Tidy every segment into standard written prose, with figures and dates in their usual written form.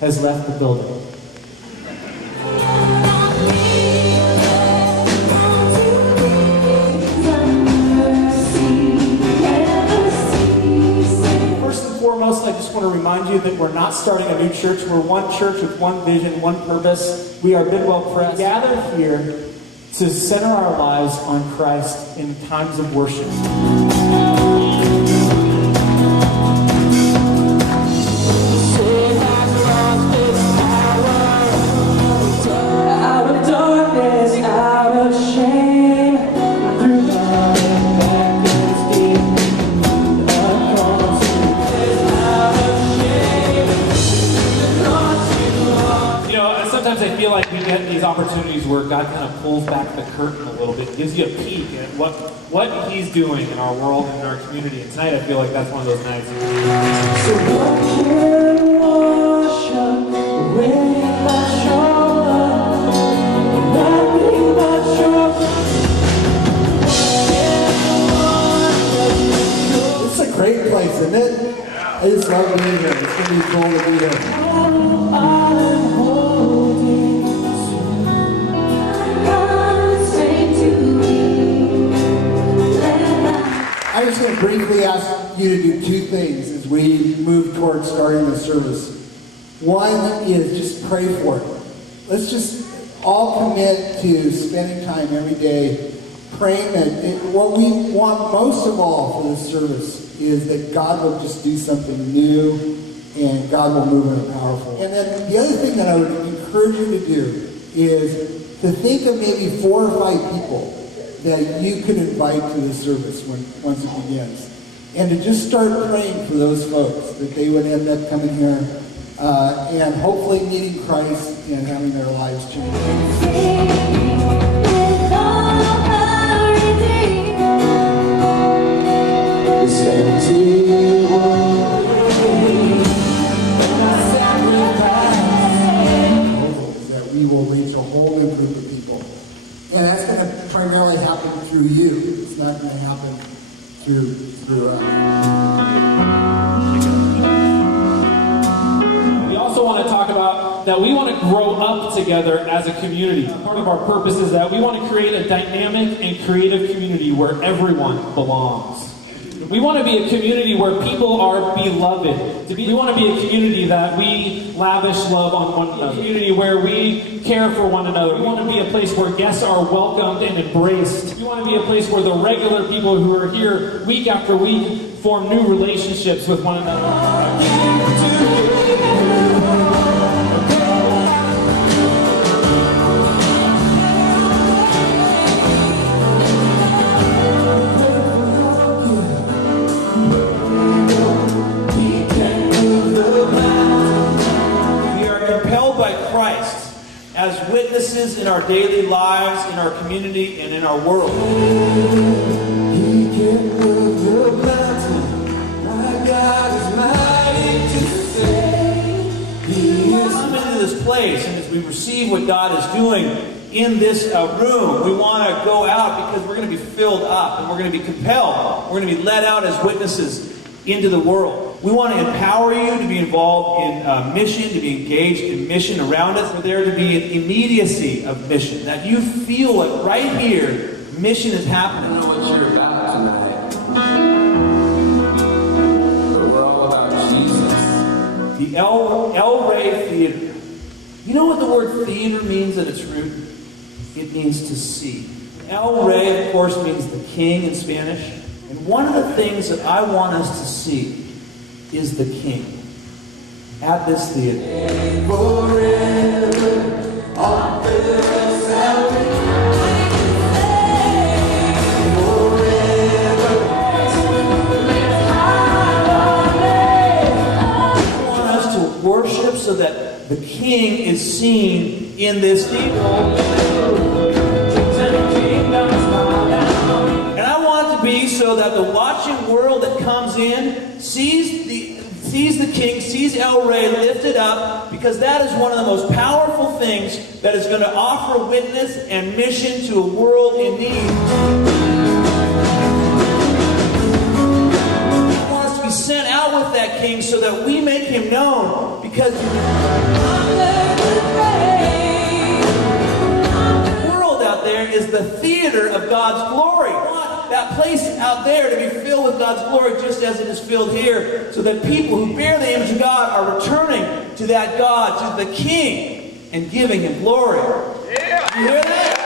Has left the building. First and foremost, I just want to remind you that we're not starting a new church. We're one church with one vision, one purpose. We are Bidwell Presbyterian. We gather here to center our lives on Christ in times of worship. I feel like we get these opportunities where God kind of pulls back the curtain a little bit, gives you a peek at what He's doing in our world and in our community. And tonight I feel like that's one of those nights. So what can wash away my shoulder? Nothing but your It's a great place, isn't it? I just love being here. It's going to be cool to be here. I'm just going to briefly ask you to do two things as we move towards starting the service. One is just pray for it. Let's just all commit to spending time every day praying that what we want most of all for this service is that God will just do something new and God will move in a powerful. And then the other thing that I would encourage you to do is to think of maybe 4 or 5 people that you could invite to the service once it begins. And to just start praying for those folks, that they would end up coming here and hopefully meeting Christ and having their lives changed. That we will reach a whole new group of people. And that's going to primarily happen through you. It's not going to happen through us. We also want to talk about that we want to grow up together as a community. Part of our purpose is that we want to create a dynamic and creative community where everyone belongs. We want to be a community where people are beloved. We want to be a community that we lavish love on one another. A community where we care for one another. We want to be a place where guests are welcomed and embraced. We want to be a place where the regular people who are here week after week form new relationships with one another. As witnesses in our daily lives, in our community, and in our world. He can move the mountain. My God is mighty to save. He is come into this place, and as we receive what God is doing in this room, we want to go out because we're going to be filled up, and we're going to be compelled. We're going to be led out as witnesses into the world. We want to empower you to be involved in mission, to be engaged in mission around us, for there to be an immediacy of mission, that you feel it right here, mission is happening. I don't know what you're about tonight, but we're all about Jesus. The Rey Theatre. You know what the word theater means at its root? It means to see. Rey, of course, means the king in Spanish. And one of the things that I want us to see is the King at this theater. Forever, all seen in this theater. And I want it to be so that the watching world that comes in sees the King, sees El Rey lifted up, because that is one of the most powerful things that is going to offer witness and mission to a world in need. I want us to be sent out with that King so that we make him known, because the world out there is the theater of God's glory. That place out there to be filled with God's glory just as it is filled here, so that people who bear the image of God are returning to that God, to the King, and giving him glory. Yeah. You hear that?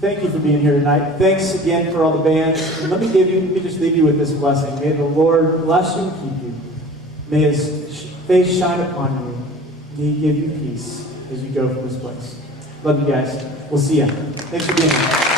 Thank you for being here tonight. Thanks again for all the bands. And let me just leave you with this blessing. May the Lord bless you and keep you. May his face shine upon you. May he give you peace as you go from this place. Love you guys. We'll see you. Thanks for being here.